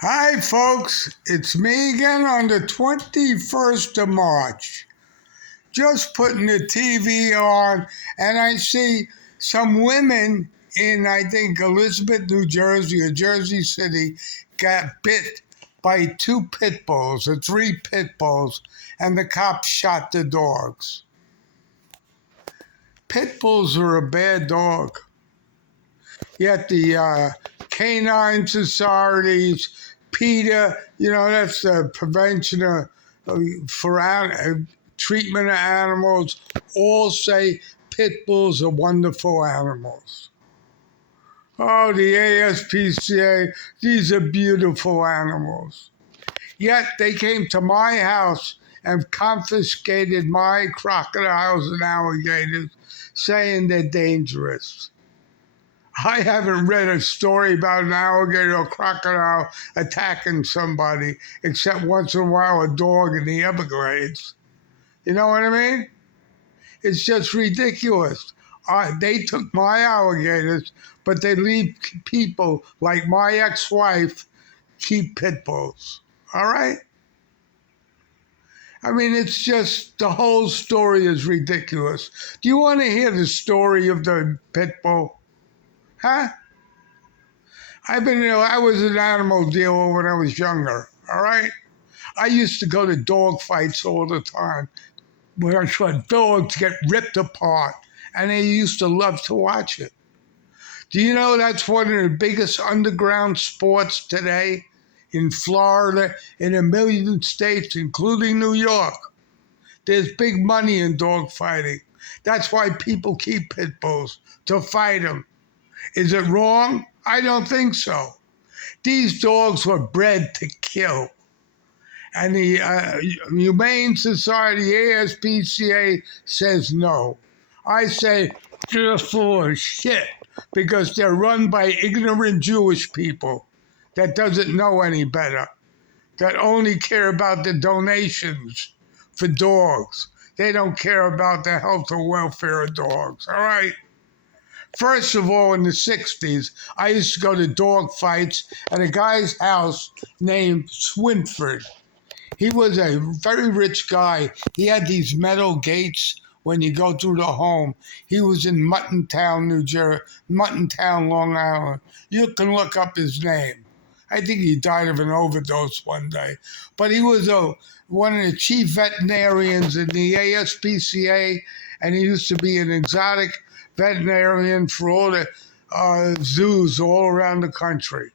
Hi, folks. It's me again on the 21st of March. Just putting the TV on, and I see some women in, I think, Elizabeth, New Jersey, or Jersey City, got bit by two pit bulls, or three pit bulls, and the cops shot the dogs. Pit bulls are a bad dog. Yet the canine societies, PETA, that's the prevention for treatment of animals, all say pit bulls are wonderful animals. Oh, the ASPCA, these are beautiful animals. Yet they came to my house and confiscated my crocodiles and alligators, saying they're dangerous. I haven't read a story about an alligator or crocodile attacking somebody, except once in a while a dog in the Everglades. You know what I mean? It's just ridiculous. They took my alligators, but they leave people like my ex-wife keep pit bulls. All right? I mean, it's just the whole story is ridiculous. Do you want to hear the story of the pit bull? Huh? I was an animal dealer when I was younger, all right? I used to go to dog fights all the time where I saw dogs get ripped apart, and I used to love to watch it. Do you know that's one of the biggest underground sports today in Florida, in a million states, including New York? There's big money in dog fighting. That's why people keep pit bulls, to fight them. Is it wrong? I don't think so. These dogs were bred to kill. And the Humane Society, ASPCA, says no. I say they're full of shit because they're run by ignorant Jewish people that doesn't know any better, that only care about the donations for dogs. They don't care about the health or welfare of dogs, all right? First of all, in the 60s, I used to go to dog fights at a guy's house named Swinford. He was a very rich guy. He had these metal gates when you go through the home. He was in Muttontown, New Jersey, Muttontown, Long Island. You can look up his name. I think he died of an overdose one day. But he was one of the chief veterinarians in the ASPCA, and he used to be an exotic veterinarian for all the zoos all around the country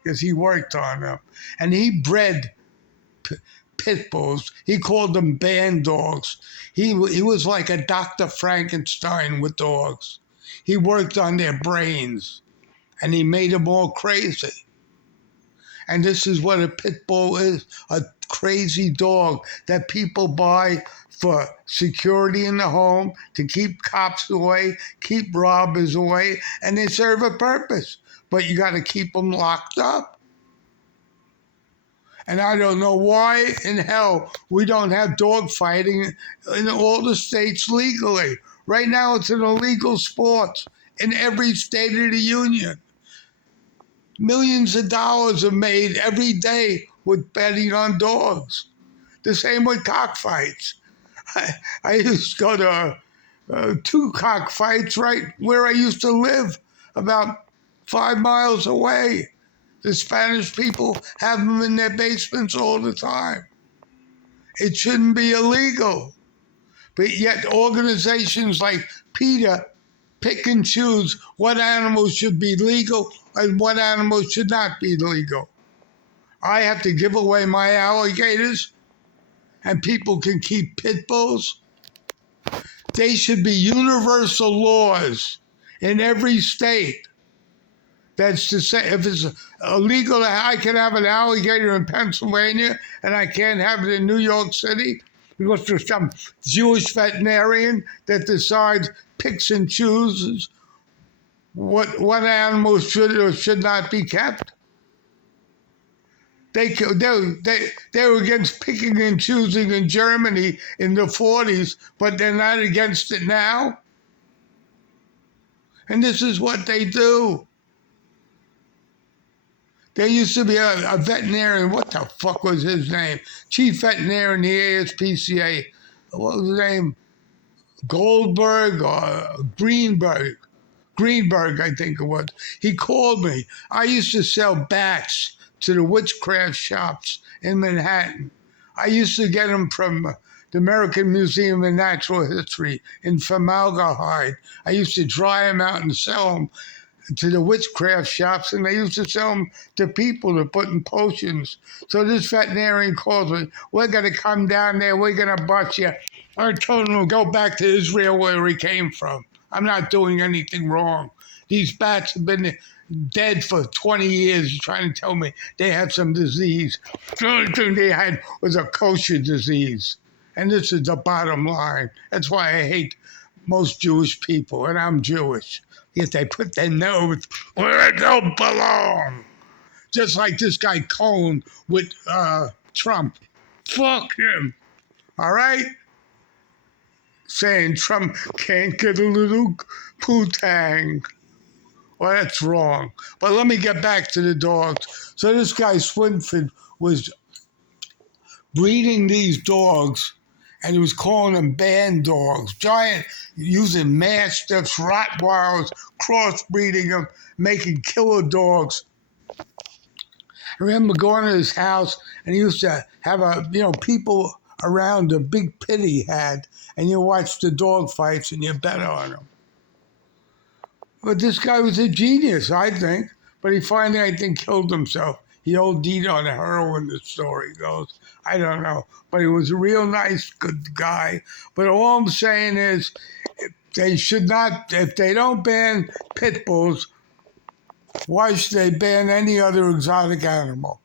because he worked on them. And he bred pit bulls. He called them band dogs. He was like a Dr. Frankenstein with dogs. He worked on their brains, and he made them all crazy. And this is what a pit bull is, a crazy dog that people buy for security in the home, to keep cops away, keep robbers away, and they serve a purpose. But you got to keep them locked up. And I don't know why in hell we don't have dog fighting in all the states legally. Right now it's an illegal sport in every state of the union. Millions of dollars are made every day with betting on dogs. The same with cockfights. I used to go to two cockfights right where I used to live, about 5 miles away. The Spanish people have them in their basements all the time. It shouldn't be illegal. But yet organizations like PETA pick and choose what animals should be legal and what animals should not be legal. I have to give away my alligators and people can keep pit bulls. They should be universal laws in every state. That's to say, if it's illegal, I can have an alligator in Pennsylvania and I can't have it in New York City because there's some Jewish veterinarian that decides, picks and chooses what animals should or should not be kept. They were against picking and choosing in Germany in the 40s, but they're not against it now. And this is what they do. There used to be a veterinarian. What the fuck was his name? Chief veterinarian in the ASPCA. What was his name? Goldberg or Greenberg? Greenberg, I think it was. He called me. I used to sell bats to the witchcraft shops in Manhattan. I used to get them from the American Museum of Natural History in formaldehyde. I used to dry them out and sell them to the witchcraft shops, and they used to sell them to people to put in potions. So this veterinarian calls me, we're going to come down there, we're going to bust you. I told him to go back to Israel where he came from. I'm not doing anything wrong. These bats have been dead for 20 years trying to tell me they had some disease. The only thing they had was a kosher disease. And this is the bottom line. That's why I hate most Jewish people, and I'm Jewish. Yet they put their nose where it don't belong. Just like this guy Cohn with Trump. Fuck him. All right? Saying Trump can't get a little poo-tang. Well, that's wrong. But let me get back to the dogs. So this guy Swinford was breeding these dogs, and he was calling them band dogs, giant, using mastiffs, Rottweilers, crossbreeding them, making killer dogs. I remember going to his house, and he used to have people around the big pit he had, and you watch the dog fights and you bet on them. But this guy was a genius, I think. But he finally, I think, killed himself. He OD'd on heroin, the story goes. I don't know. But he was a real nice, good guy. But all I'm saying is, if they don't ban pit bulls, why should they ban any other exotic animal?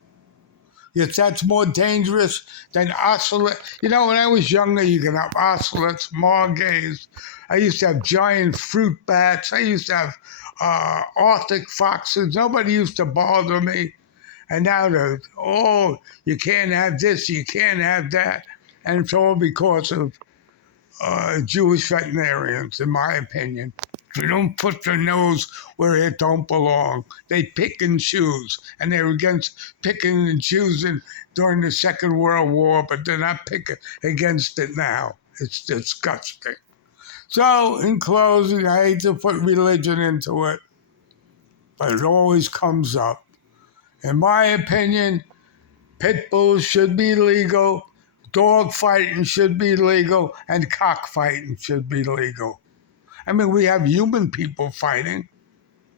Yes, that's more dangerous than ocelot. You know, when I was younger, you could have ocelots, margays. I used to have giant fruit bats. I used to have Arctic foxes. Nobody used to bother me. And now you can't have this, you can't have that. And it's all because of Jewish veterinarians, in my opinion. They don't put their nose where it don't belong. They pick and choose. And they were against picking and choosing during the Second World War, but they're not picking against it now. It's disgusting. So, in closing, I hate to put religion into it, but it always comes up. In my opinion, pit bulls should be legal, dog fighting should be legal, and cockfighting should be legal. I mean, we have human people fighting.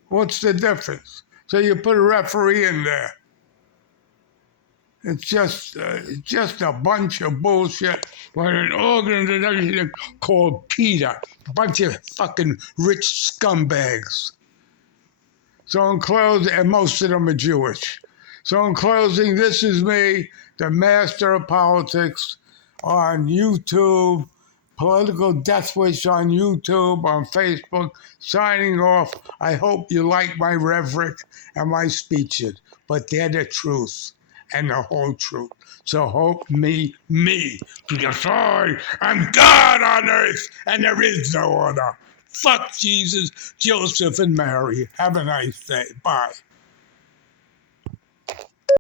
What's the difference? So you put a referee in there. It's just a bunch of bullshit by an organization called PETA. A bunch of fucking rich scumbags. So in closing, and most of them are Jewish. So in closing, this is me, the master of politics, on YouTube, Political Death Wish on YouTube, on Facebook, signing off. I hope you like my rhetoric and my speeches, but they're the truth and the whole truth. So hope me, because I'm God on earth and there is no other. Fuck Jesus, Joseph, and Mary. Have a nice day. Bye.